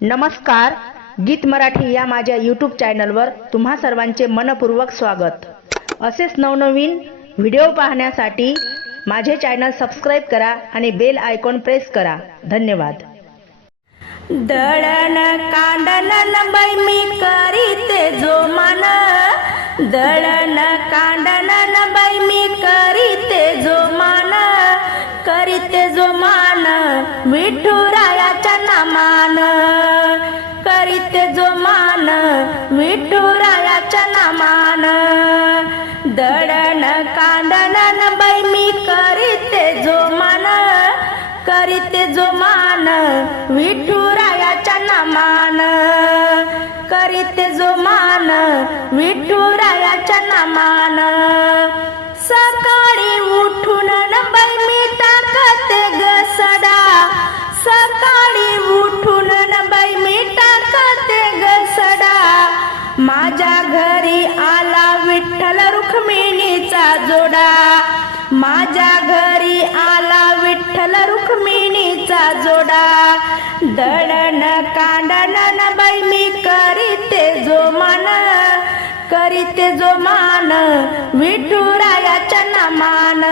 नमस्कार गीत मराठी या माझ्या यूट्यूब चॅनलवर तुम्हा सर्वांचे मनपूर्वक स्वागत. असेच नवनवीन व्हिडिओ पाहण्यासाठी माझे चॅनल सबस्क्राईब करा आणि बेल आयकॉन प्रेस करा. धन्यवाद. दळण कांडन बाई मी करीते जो मान. दळण कांडन बाई मी करीते जो करीते जो मान करीते जो मान विठुरायाच्या नामान. दळण कांडन बाई मी करीते जो मान करीते जो मान विठुरायाच्या नामान. करीते जो मान विठुरायाच्या नामान. सका तुझा जोडा. दळण कांडण बाई मी करीते जो मान. करीते जो मान. विठुरायाच्या नामान.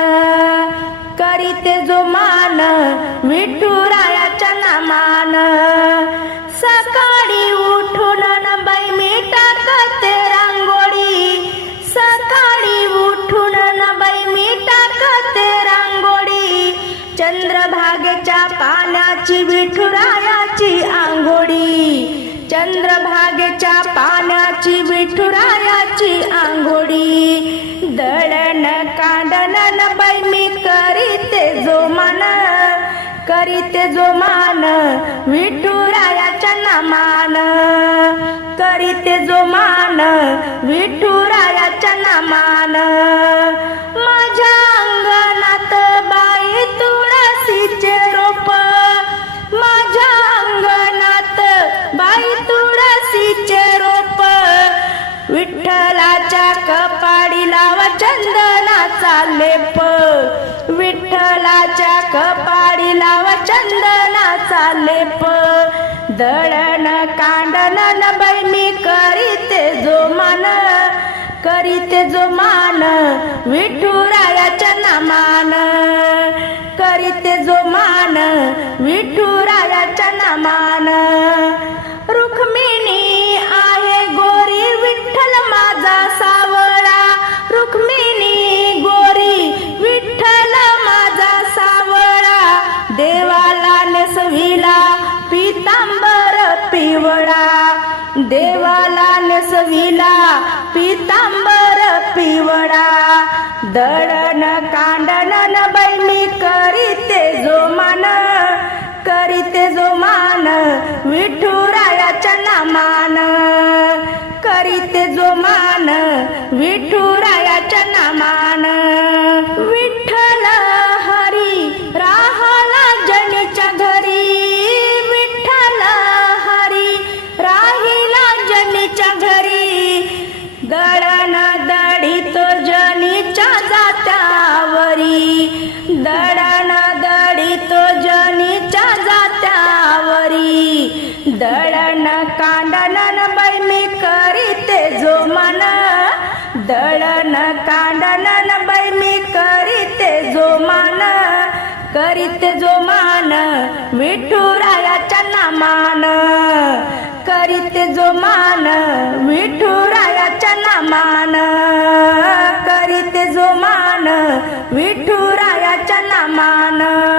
चंद्रभागेच्या पाण्याची विठुरायाची आंघोळी. चंद्रभागेच्या पाण्याची विठुरायाची आंघोळी. दळण कांडण बाई मी करीते जो मान करीते जो मान विठुरायाच्या नामान. करीते जो मान विठुरायाच्या विठ्ठलाच्या कपाडी लावा चंदनाचा लेप विठ्ठलाच्या कपाडी लावा चंदनाचा लेप दळण कांडण बैनी करीते जो मान करीते जो मान विठुरायाच्या नामान. देवाला नसविला पितांबर पिवळा दळण कांडण बाई मी करीते जो मान करीते जो मान विठुरायाच्या नामान. करीते जो मान दळण कांडण बाई मी करीते जो मन दळण कांडण बाई मी करीते जो मान करीते जो मान विठुरायाच्या नामान. करीते जो मान विठुरायाच्या नामान. करीते जो मान विठुरायाच्या नामान.